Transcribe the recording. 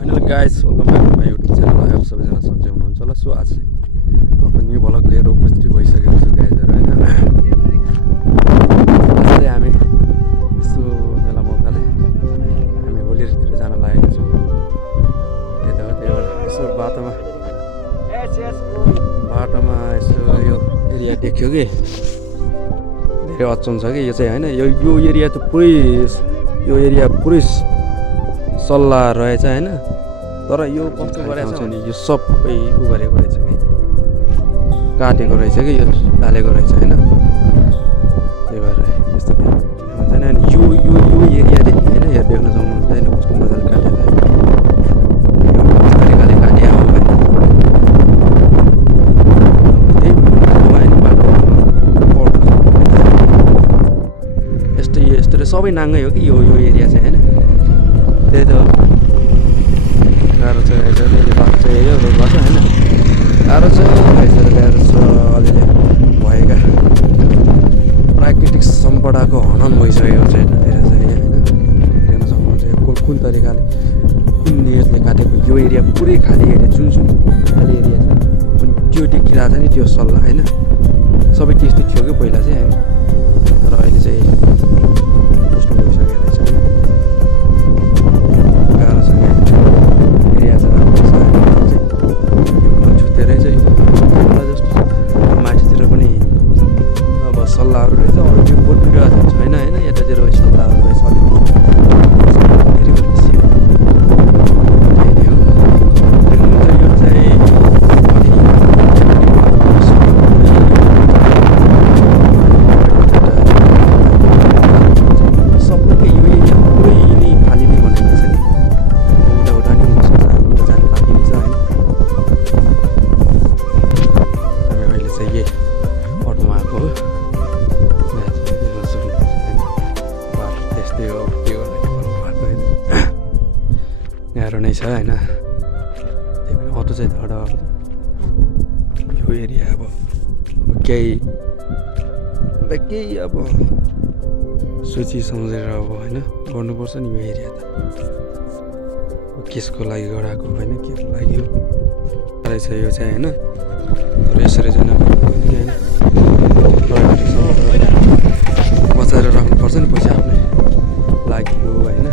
Final guys welcome back to my YouTube channel. अब सबैजना सन्चै हुनुहुन्छ होला। सो आज चाहिँ अब न्यू भ्लग लिएर उपस्थित भइसकेको छु गाइजहरू होइन। आज चाहिँ हामी यसो बेला मौकाले हामी होलीतिर जान लागेको छौँ। त्यही भएर यसो बाटोमा यसो यो एरिया देख्यो कि धेरै अचम्म छ कि यो चाहिँ होइन। यो एरिया त पुरै सल्लाह रहेछ होइन। तर यो कस्तो गरेको छ भने यो सबै उ गरेको रहेछ कि काटेको रहेछ कि यो ढालेको रहेछ होइन। त्यही भएर यस्तो हुन्छ नि यो एरियादेखि होइन यहाँ देख्न सक्नुहुन्छ होइन कस्तो मजाले काटेर तरिकाले काटिएको होइन। त्यही होइन बाटो यस्तो सबै नाङ्गै हो कि यो एरिया चाहिँ होइन। त्यही त हो गाह्रो छ अहिले बाटो चाहिँ यो रोड बाटो होइन। गाह्रो छ अलिअलि भएका प्राकृतिक सम्पदाको हनन भइसकेको छ यतातिर चाहिँ होइन। हेर्न सक्नुहुन्छ कुन तरिकाले कुन नियतले काटेको यो एरिया पुरै खाली एरिया जुन खाली एरिया छ त्यो देखिरहेको छ नि त्यो सल्लाह होइन। सबै त्यस्तै थियो कि पहिला चाहिँ होइन। तर अहिले चाहिँ कस्तो भइसकेको रहेछ होइन। गाह्रो छ एरिया चाहिँ छुट्टै रहेछ यो जस्तो माथितिर पनि अब सल्लाहहरू रहेछ। अरू त्यो बोट बिरुवाहरू छैन होइन। यतातिर सल्लाहहरू रहेछ अलिक फेरि पनि त्यही नै हो। देख्नुहुन्छ यो चाहिँ सबैकै यो एरिया पुरै नै खाली नै बनाइएको छ कि उता नि हुनसक्छ उता जानु बाँकी नै छ होइन। हामी अहिले चाहिँ यही अटोमा आएको हो। बाटो त्यस्तै हो के गर्दा बाटो होइन गाह्रो नै छ होइन। त्यही भएर अटो चाहिँ धड यो एरिया अब केही अब सोची सम्झेर अब होइन गर्नुपर्छ नि यो एरिया त। केसको लागि गराएको होइन केको लागि हो रहेछ यो चाहिँ होइन। तर यसरी चाहिँ नगरेको होइन होइन। बचाएर राख्नुपर्छ नि पैसा आफ्नै लागि हो होइन।